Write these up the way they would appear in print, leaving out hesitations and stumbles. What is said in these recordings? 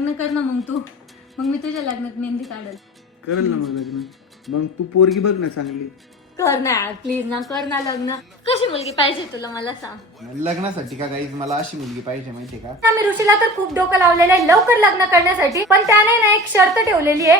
लग्न कर ना मग तू, मग मी तुझ्या लग्नात मेहंदी काढल. करल ना मग लग्न. मग तू पोरगी बघ ना चांगली. कर ना यार प्लीज ना, कर ना लग्न. कशी मुलगी पाहिजे तुला मला सांग. लग्नासाठी का गाईज मला अशी मुलगी पाहिजे माहितीये का. आम्ही ऋषीला तर खूप डोकं लावलेलं आहे लवकर लग्न करण्यासाठी, पण त्याने ना एक शर्त ठेवलेली आहे.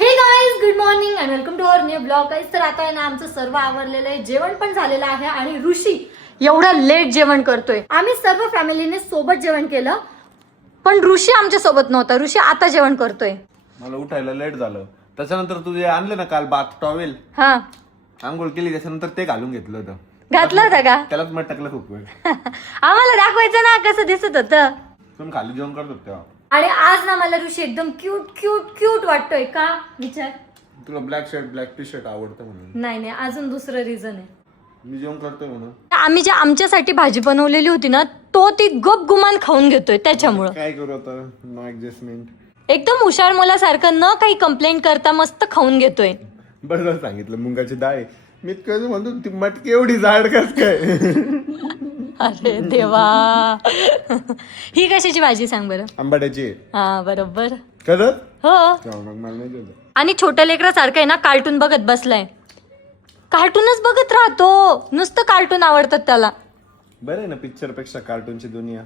Hey guys good morning and welcome to our new blog. Guys तर आता आहे ना आमचं सर्व आवरलेलं आहे, जेवण पण झालेलं आहे आणि ऋषी एवढं लेट जेवण करतोय. आम्ही सर्व फॅमिलीने सोबत जेवण केलं, पण ऋषी आमच्या सोबत नव्हता. ऋषी आता जेवण करतोय. मला उठायला लेट झालं. त्याच्यानंतर तुझे आणले ना काल बाथ टॉवेल, हा आंघोळ केली, त्याच्यानंतर ते घालून घेतलं होतं. घातलं होतं का? त्यालाच मग टाकलं खूप वेळ. आम्हाला दाखवायचं ना कसं दिसत होतं. तुम्ही खाली जेवण करत होते तेव्हा. आणि आज ना मला ऋषी एकदम क्यूट क्यूट क्यूट वाटतोय. का विचार? तुला black shirt black tea shirt आवडतं म्हणून. नाही अजून दुसरं रिझन आहे. मी जेवण करतोय म्हणून. आम्ही ज्या आमच्यासाठी भाजी बनवलेली होती ना, तो ती गप गुमान खाऊन घेतोय. त्याच्यामुळं काय करू आता, नो ऍडजस्टमेंट. एकदम हुशार मुलासारखं न काही कंप्लेंट करता मस्त खाऊन घेतोय. बरं सांगितलं मुंगाची डाळ आहे. मी कसं म्हणतो ती मटकी एवढी जाड कस काय. अरे देवा. ही कशाची भाजी सांग बरं? आंबाड्याची आहे. हा बरोबर. खरंच? हो. मला नाही जेवलं. आणि छोट्या लेकरासारखं आहे ना कार्टून बघत बसलाय. कार्टूनच बघत राहतो, नुसतं कार्टून आवडतात त्याला. बरं आहे ना, पिक्चर पेक्षा कार्टूनची दुनिया.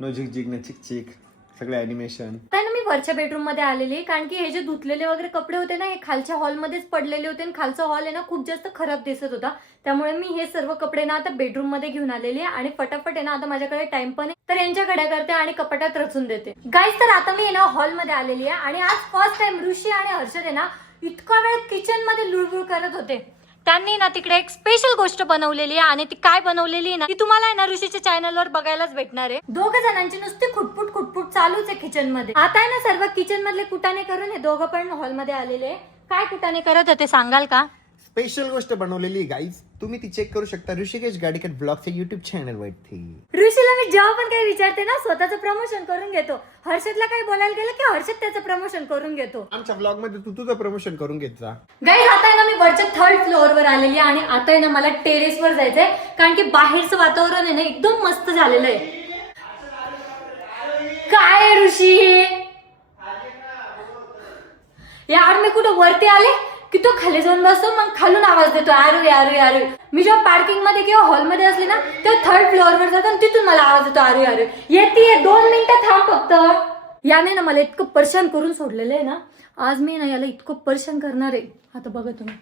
नो झिक झिक ना चिक चिक, सगळे अॅनिमेशन. ना मी वरच्या बेडरूम मध्ये आलेली, कारण की हे जे धुतलेले वगैरे कपडे होते ना, हे खालच्या हॉलमध्येच पडलेले होते आणि खालचा हॉल आहे ना खूप जास्त खराब दिसत होता. त्यामुळे मी हे सर्व कपडे ना आता बेडरूम मध्ये घेऊन आलेली आहे आणि फटाफट आहे ना आता माझ्याकडे टाइम पण आहे, तर यांच्याकडे करते आणि कपाटात रचून देते. गाईज तर आता मी ना हॉल मध्ये आलेली आहे आणि आज फर्स्ट टाइम ऋषी आणि हर्षद आहे ना इतका वेळ किचन मध्ये लुडबुड करत होते. त्यांनी ना तिकडे एक स्पेशल गोष्ट बनवलेली आहे आणि ती काय बनवलेली आहे ना ती तुम्हाला आहे ना ऋषीच्या चॅनलवर बघायलाच भेटणार आहे. दोघं जणांची नुसती खुटपुट खुटपुट चालूच आहे किचन मध्ये. आता आहे ना सर्व किचन मधले कुटाणे करून हे दोघं पण हॉल मध्ये आलेले. काय कुटाणे करत होते सांगाल का? स्पेशल गोष्ट बनवलेली गाईज, तुम्ही ती चेक करू शकता ऋषिकेश गाडीकर ब्लॉगच्या युट्यूब चॅनल वरती. ऋषीला मी जेव्हा पण काही विचारते ना स्वतःचं प्रमोशन करून घेतो. हर्षदला काही बोलायला गेलं की हर्षद त्याचं प्रमोशन करून घेतो. आमच्या ब्लॉग मध्ये तू तुझं प्रमोशन करून घेत जा. गाईज आता आहे ना मी वरच्या 3rd फ्लोअरवर आलेली आहे आणि आता आहे ना मला टेरेसवर जायचंय, कारण की बाहेरचं वातावरण आहे ना एकदम मस्त झालेलं आहे. काय ऋषी यार, मी कुठं वरती आले की तो खाली जाऊन बसतो, मग खालून आवाज देतो अरे अरे अरे. मी जेव्हा पार्किंग मध्ये किंवा हॉलमध्ये असले ना तेव्हा 3rd फ्लोअरवर जातो आणि तिथून मला आवाज देतो अरे अरे. येते 2 मिनिटं थांब फक्त. याने ना मला इतकं परेशान करून सोडलेलं आहे ना, आज मी ना याला इतकं परेशान करणार आहे. आता बघा तुम्ही,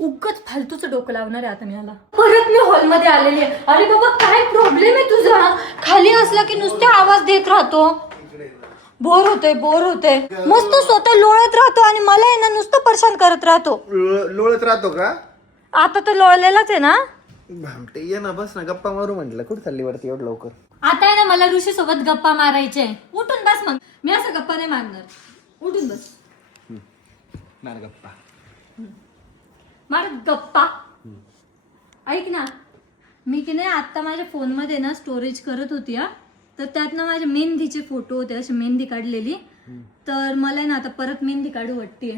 उगाच फालतूचं डोकं लावणार आहे आता मी याला. परत मी हॉलमध्ये आलेली आहे. अरे बाबा काय प्रॉब्लेम आहे तुझा? खाली असला की नुसते आवाज देत राहतो. बोर होते मस्त स्वतः लोळत राहतो आणि मला आहे ना नुसतं परेशान करत राहतो. लोळत राहतो का? आता तर लोळलेलाच आहे ना. भामटे ये ना, बस ना, गप्पा मारू म्हटलं. कुठे चालली वरती एवढं लवकर? आता आहे ना मला ऋषी सोबत गप्पा मारायचे. उठून बस. मग मी असं गप्पा नाही मारणार. उठून बस. मार गप्पा. मार गप्पा. ऐक ना, मी की नाही आता माझ्या फोन मध्ये ना स्टोरेज करत होती हा, तर त्यात ना माझ्या मेहंदीचे फोटो होते, अशी मेहंदी काढलेली. तर मला ना आता परत मेहंदी काढू वाटतेय.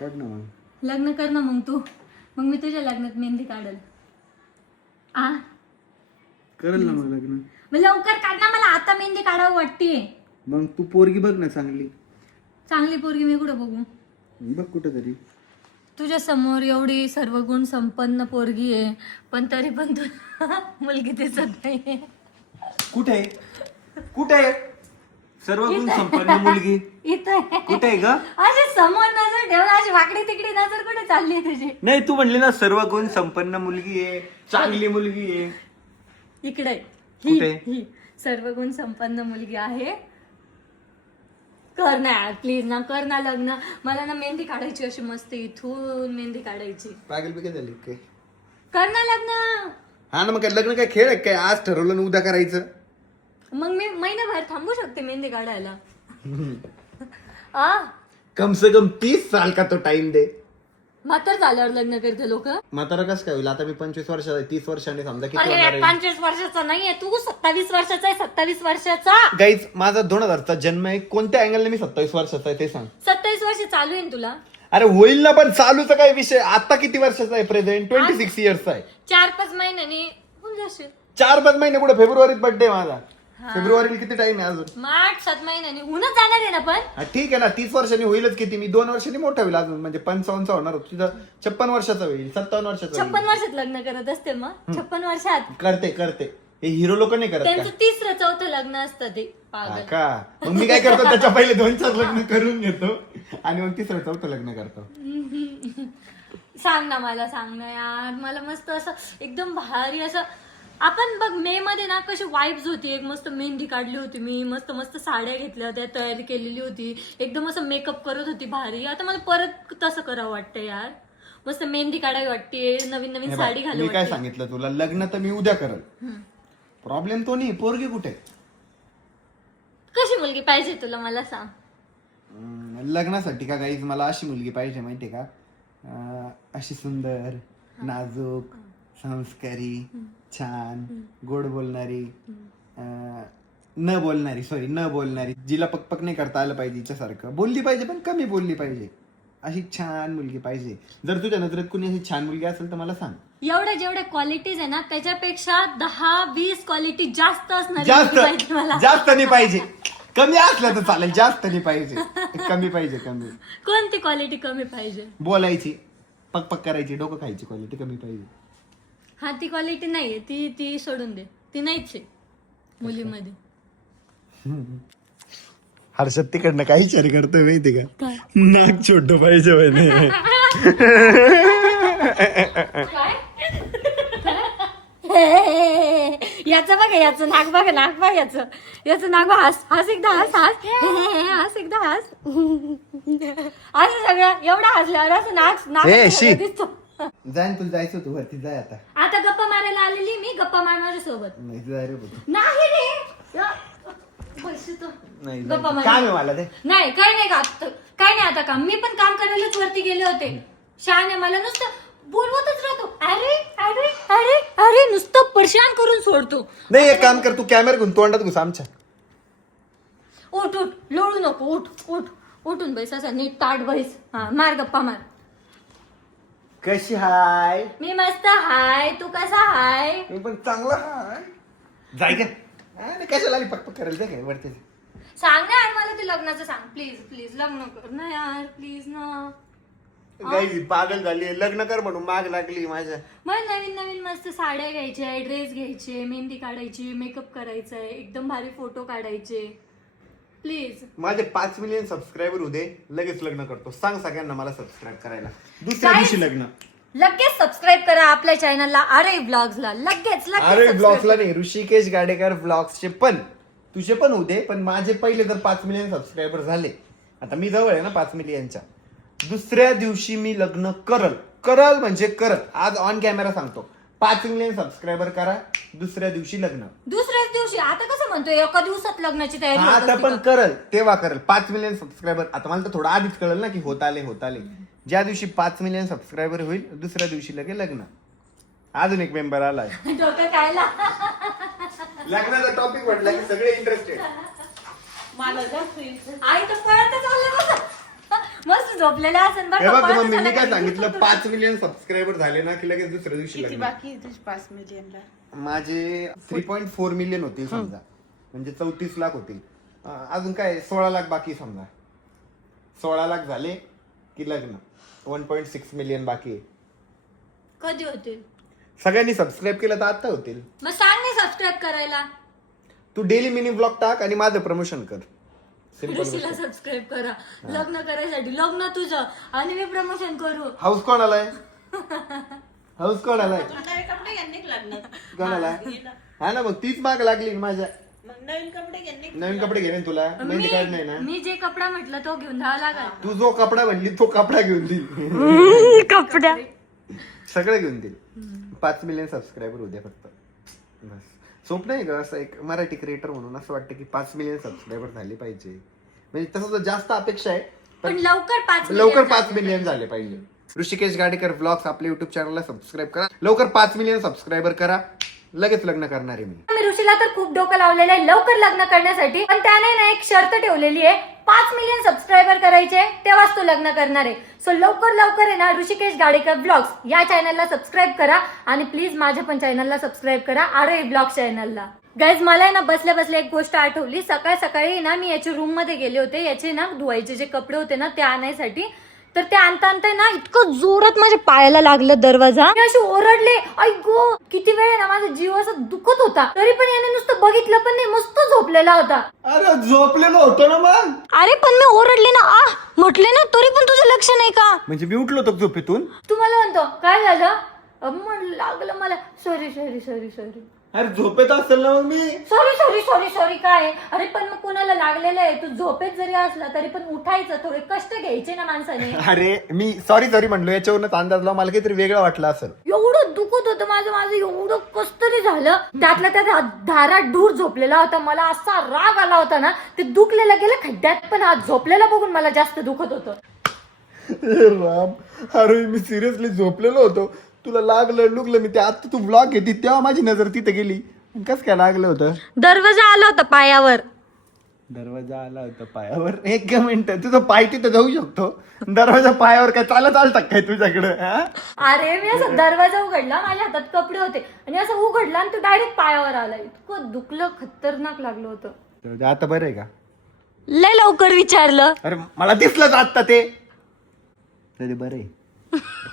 काढ ना मग. लग्न कर ना मग तू, मग मी तुझ्या लग्नात मेहंदी काढल. करल ना मग लग्न. मग लवकर काढ ना, मला आता मेहंदी काढावं वाटतेय. मग तू पोरगी बघ ना चांगली. चांगली पोरगी मी कुठं बघू? बघ कुठं तरी. तुझ्या समोर एवढी सर्व गुण संपन्न पोरगी आहे, पण तरी पण तू मुलगी दिसत नाही. कुठे कुठे सर्व गुण संपन्न मुलगी इथं कुठे आहे ग? अशी समोर नजर ठेवून अशी वाकडी तिकडी नजर कुठे चालली तुझी? नाही, तू म्हणली ना सर्व गुण संपन्न मुलगी आहे, चांगली मुलगी आहे. इकडे कुठे? ही सर्व गुण संपन्न मुलगी आहे. कर ना यार प्लीज ना, कर ना लग्न. मला ना मेहंदी काढायची अशी मस्त इथून मेहंदी काढायची. पागल बिगल झाली काय? कर ना लग्न. हा ना, मग काय लग्न काय खेळ आहे काय? आज ठरवलं ना उद्या करायचं. मग मी महिनाभर थांबू शकते मेहंदी काढायला. कम से कम 30 साल का तो टाइम दे. म्हातार झाल्यावर लग्न करते लोक. म्हातारा कसं काय होईल? आता मी 25 वर्षाचा आहे, 30 वर्षांनी समजा किती अरे होणार आहे? 25 वर्षाचा नाहीये तू, 27 वर्षाचा आहे. 27 वर्षाचा. गाईज, माझा 2000चा जन्म आहे. कोणत्या अँगलने मी 27 वर्षाचा आहे ते सांग. 27 वर्ष चालू आहे तुला. अरे होईल ना, पण चालूचा काय विषय? आता किती वर्षाचा आहे? प्रेझेंट 26 इयर्सचा आहे. 4-5 महिन्यांनी होऊन जाशील. 4-5 महिने पुढे फेब्रुवारीत बर्थडे माझा. फेब्रुवारीला किती टाइम आहे अजून? 8-7 महिन्यांनी होऊनच जाणार आहे ना. पण हा, ठीक आहे ना, 30 वर्षांनी होईलच. किती मी 2 वर्षांनी मोठा होईल अजून, म्हणजे 55 होणार होतो. तुझं 56 वर्षाचा होईल, 57 वर्षाचा 56 वर्षात लग्न करत असते मग. 56 वर्षात करते हे हिरो लोक नाही करत त्यांचं 3रं-4थं लग्न असतं ते का? पागल. का मग मी काय करतो, त्याच्या पहिले 2-4 लग्न करून घेतो आणि मग 3रं-4थं लग्न करतो. सांग ना मला, सांग ना यार. मला मस्त असं एकदम भारी असं. आपण बघ मे मध्ये ना कशी वाईब्स होती. एक मस्त मेहंदी काढली होती मी, मस्त मस्त साड्या घेतल्या होत्या, तयारी केलेली होती, एकदम असं मेकअप करत होती भारी. आता मला परत तसं करावं वाटतं यार. मस्त मेहंदी काढावी वाटते, नवीन नवीन साडी घालू मी काय वाटते. सांगितलं तुला, लग्न तर मी उद्या करल. प्रॉब्लेम तो नाही, पोरगी कुठे? कशी मुलगी पाहिजे तुला मला सांग. लग्नासाठी का गाईज मला अशी मुलगी पाहिजे माहितीये का, अशी सुंदर, नाजूक, संस्कारी, छान, गोड बोलणारी, न बोलणारी, जिला पकपक नाही करता आलं पाहिजे, हिच्यासारखं बोलली पाहिजे पण कमी बोलली पाहिजे. अशी छान मुलगी पाहिजे. जर तुझ्या नजरेत कुणी अशी छान मुलगी असेल तर मला सांग. एवढ्या जेवढ्या क्वालिटीज आहे ना त्याच्यापेक्षा 10-20 क्वालिटी जास्त असणार पाहिजे मला. जास्त नाही पाहिजे, कमी असलं तर चालेल, जास्त नाही पाहिजे. कमी पाहिजे, कमी. कोणती क्वालिटी कमी पाहिजे? बोलायची, पकपक करायची, डोकं खायची क्वालिटी कमी पाहिजे. हा, ती क्वालिटी नाहीये, ती सोडून दे, ती नाहीच आहे मुलीमध्ये. हर्षद तिकडनं काही विचार करतोय माहिती का, नाक छोट पाहिजे म्हणे. याचं बघा, याचं नाक बघा, नाक बघ याचं नाक बघ. हस एकदा, हस एकदा, हस. असं सगळं एवढं हसल्यावर असं नाक दिसतो. जाय तुला जायचं होतं वरती, जाय आता. आता गप्पा मारायला आलेली मी, गप्पा मार माझ्या सोबत. नाही जाय रे बाबा. नाही रे, नाही गप्पा मार. काम आहे मला ते. नाही, काय नाही का, काय नाही आता काम. मी पण काम करायलाच वरती गेले होते. शान आहे, मला नुसतं बोलवतच राहतो. अरे अरे अरे अरे, नुसतं परेशान करून सोडतो. नाही, एक काम कर, तू कॅमेरा घेऊन तोंडात घुस आमच्या. उठ लोळू नको, उठून बैस, असं नीट ताट बैस. हा, मार गप्पा मार. कशी हाय? मी मस्त हाय, तू कसा हाय? मी पण चांगला हाय. जाय का, कशाला आली पकपक करायला, जाय काय वरती. सांग ना यार, मला ते लग्नाचं सांग प्लीज. लग्न कर ना यार, प्लीज ना. गाई पागल झाली, लग्न कर म्हणून माग लागली माझ्या. मला नवीन मस्त साड्या घ्यायच्या, ड्रेस घ्यायचे, मेहंदी काढायची, मेकअप करायचंय, एकदम भारी फोटो काढायचे. प्लीज. माझे 5 मिलियन सबस्क्रायबर होऊ दे, लगेच लग्न करतो. सांग सगळ्यांना मला सबस्क्राईब करायला. दुसऱ्या दिवशी लग्न. लगेच सबस्क्राईब करा आपल्या चॅनलला, आरे ब्लॉग्सला. लगेच अरे ब्लॉग्सला नाही, ऋषिकेश गाडेकर ब्लॉग्सचे पण, तुझे पण होऊ दे. पण माझे पहिले जर 5 मिलियन सबस्क्रायबर झाले, आता मी जवळ आहे ना 5 मिलियनच्या, दुसऱ्या दिवशी मी लग्न करल म्हणजे करत. आज ऑन कॅमेरा सांगतो, 5 मिलियन सबस्क्रायबर करा, दुसऱ्या दिवशी लग्न. दुसऱ्याच दिवशी? आता कसं म्हणतोय एका दिवसात लग्नाची तयारी होत आता असते पण का? करल तेव्हा करल. 5 मिलियन सबस्क्रायबर, आता मला तर थोडं आधीच कळलं ना की होत आले. ज्या दिवशी 5 मिलियन सबस्क्रायबर होईल, दुसऱ्या दिवशी लगे लग्न. अजून एक मेंबर आलाय. डोकं खायला. लग्नाचा टॉपिक म्हटलं की सगळे इंटरेस्टेड. आई तर पळतच आलं बघा. मस्त झोपलेला असेल हे बघ मम्मी, मी काय सांगितलं, 5 मिलियन सबस्क्रायबर झाले ना की लगेच दुसऱ्या दिवशी लग्न. बाकी 5 मिलियनला माझे 3.4 मिलियन होतील समजा, म्हणजे 34 लाख होतील. अजून काय 16 लाख बाकी समजा. 16 लाख झाले की लग्न. 1.6 मिलियन बाकी आहे. कधी होतील? सगळ्यांनी सबस्क्राईब केलं तर आता होतील. मग सांग नाही सबस्क्राईब करायला. तू डेली मिनी ब्लॉग टाक आणि माझं प्रमोशन कर. ऋषीला सबस्क्राईब करा. लग्न करायसाठी, लग्न तुझं आणि मी प्रमोशन करू. हाऊस कोण आलाय? हाऊस कोण आलाय? नवे कपडे घ्यायला लागणार. कोण आलाय? हा ना, मग तीच माग लागली माझ्या. मग नवीन कपडे घ्यायला नवीन कपडे घेणे तुला, मेहंदी काढ नाही ना. मी जे कपडा म्हटलं तो घेऊन द्यावा लागला. तू जो कपडा म्हणली तो कपडा घेऊन देईल. कपडा सगळं घेऊन देईल. 5 मिलियन सबस्क्रायबर उद्या फक्त. बस स्वप्न आहे का असं एक मराठी क्रिएटर म्हणून. असं वाटतं की 5 मिलियन सबस्क्रायबर झाले पाहिजे. म्हणजे तसं तर जास्त अपेक्षा आहे, पण लवकर 5 मिलियन झाले पाहिजे. ऋषिकेश गाडेकर ब्लॉग्स आपल्या युट्यूब चॅनलला सबस्क्राईब करा. लवकर 5 मिलियन सबस्क्रायबर करा. लगेच लग्न करणार आहे मी. ऋषीला तर खूप डोकं लावलेलं आहे लवकर लग्न करण्यासाठी, पण त्याने ना एक शर्त ठेवलेली आहे, 5 मिलियन सबस्क्रायबर करायचे तेव्हाच तो लग्न करणार आहे. सो लवकर आहे ना ऋषिकेश गाडेकर ब्लॉग्स या चॅनलला सबस्क्राईब करा आणि प्लीज माझ्या पण चॅनलला सबस्क्राईब करा, आरोही ब्लॉग चॅनलला. गाईज मला आहे ना बसल्या बसल्या एक गोष्ट आठवली. सकाळी ना मी याच्या रूम मध्ये गेले होते, याचे ना धुवायचे जे कपडे होते ना ते आणायसाठी. तर ते आणता ना इतकं जोरात माझ्या पायाला लागलं दरवाजा. मी अशी ओरडले, आई गो. किती वेळ ना माझा जीव असा दुखत होता, तरी पण याने नुसतं बघितलं पण नाही, मस्त झोपलेला होता. अरे झोपलेलो होतो ना मग. अरे पण मी ओरडले ना, म्हटले ना, तरी पण तुझं लक्ष नाही का? म्हणजे मी उठलो होतो झोपेतून. तुम्हाला म्हणतो काय झालं, लागलं मला. Sorry sorry sorry sorry. अरे झोपेत असेल ना मग मी. सॉरी सॉरी सॉरी सॉरी काय? अरे पण मग कोणाला लागलेलं आहे, तू झोपेत जरी असला तरी पण उठायचं, थोडे कष्ट घ्यायचे ना माणसाने. अरे मी सॉरी सॉरी म्हणलो, याच्यावरूनच अंदाज लावा मला काहीतरी वेगळं वाटलं असेल. एवढं दुखत होतं माझं एवढं कस तरी झालं. त्यातला त्यात धारा दूर झोपलेला होता. मला असा राग आला होता ना, ते दुखलेलं गेलं खड्ड्यात, पण आज झोपलेला बघून मला जास्त दुखत होतं. राम, अरे मी सिरियसली झोपलेलो होतो, तुला लागलं लुगलं. मी ते आता तू ब्लॉग घेते तेव्हा माझी नजर तिथे गेली. कस काय लागलं होतं? दरवाजा आला होता पायावर. दरवाजा आला होता पायावर. एक मिनिट, तुझं पाय तिथे जाऊ शकतो, दरवाजा पायावर काय चालत आलता काय तुझ्याकडं? अरे मी असं दरवाजा उघडला, माझ्या हातात कपडे होते आणि असं उघडला आणि तो डायरेक्ट पायावर आला. इतकं दुखलं, खतरनाक लागलं होतं. आता बरं आहे का? लय लवकर विचारलं. अरे मला दिसलंच आता ते. तरी बरं आहे.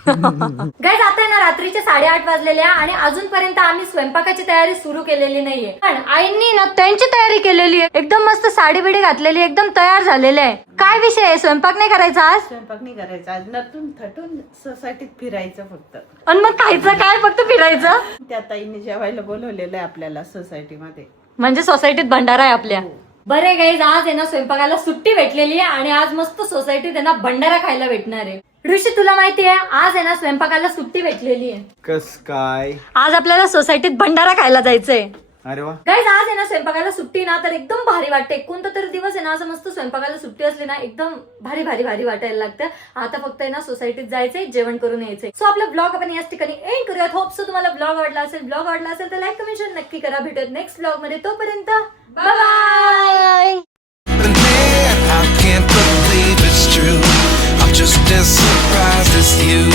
गाईज आता ना रात्रीचे 8:30 वाजलेले आहे आणि अजूनपर्यंत आम्ही स्वयंपाकाची तयारी सुरू केलेली नाहीये. पण आईंनी ना त्यांची तयारी केलेली आहे, एकदम मस्त साडी बिडी घातलेली, एकदम तयार झालेले आहे. काय विषय आहे, स्वयंपाक नाही करायचा आज? स्वयंपाक नाही करायचा आज, नटून थटून सोसायटीत फिरायचं फक्त. आणि मग खायचं काय, फक्त फिरायचं? त्या ताईने जेवायला बोलवलेलं आहे आपल्याला सोसायटीमध्ये. म्हणजे सोसायटीत भंडारा आहे आपल्या. बरे गाईज, आज आहे ना स्वयंपाकाला सुट्टी भेटलेली आहे आणि आज मस्त सोसायटीत आहे ना भंडारा खायला भेटणार आहे. ऋषी तुला माहिती आहे आज आहे ना स्वयंपाकाला सुट्टी भेटलेली आहे. कस काय? आज आपल्याला सोसायटीत भंडारा खायला जायचंय. अरे वा. गाईज आज आहे ना स्वयंपाकाला सुट्टी ना, तर एकदम भारी वाटते. कोणता तरी दिवस आहे ना असं मस्त स्वयंपाकाला सुट्टी असली ना, एकदम भारी भारी भारी वाटायला लागतं. आता फक्त आहे ना सोसायटीत जायचंय, जेवण करून यायचंय. सो आपला ब्लॉग आपण याच ठिकाणी एंड करूयात. होप सो तुम्हाला ब्लॉग आवडला असेल तर लाईक कमेंट शेअर नक्की करा. भेटूयात नेक्स्ट ब्लॉग मध्ये. तोपर्यंत bye. I can't believe it's true. I'm just as surprised as you.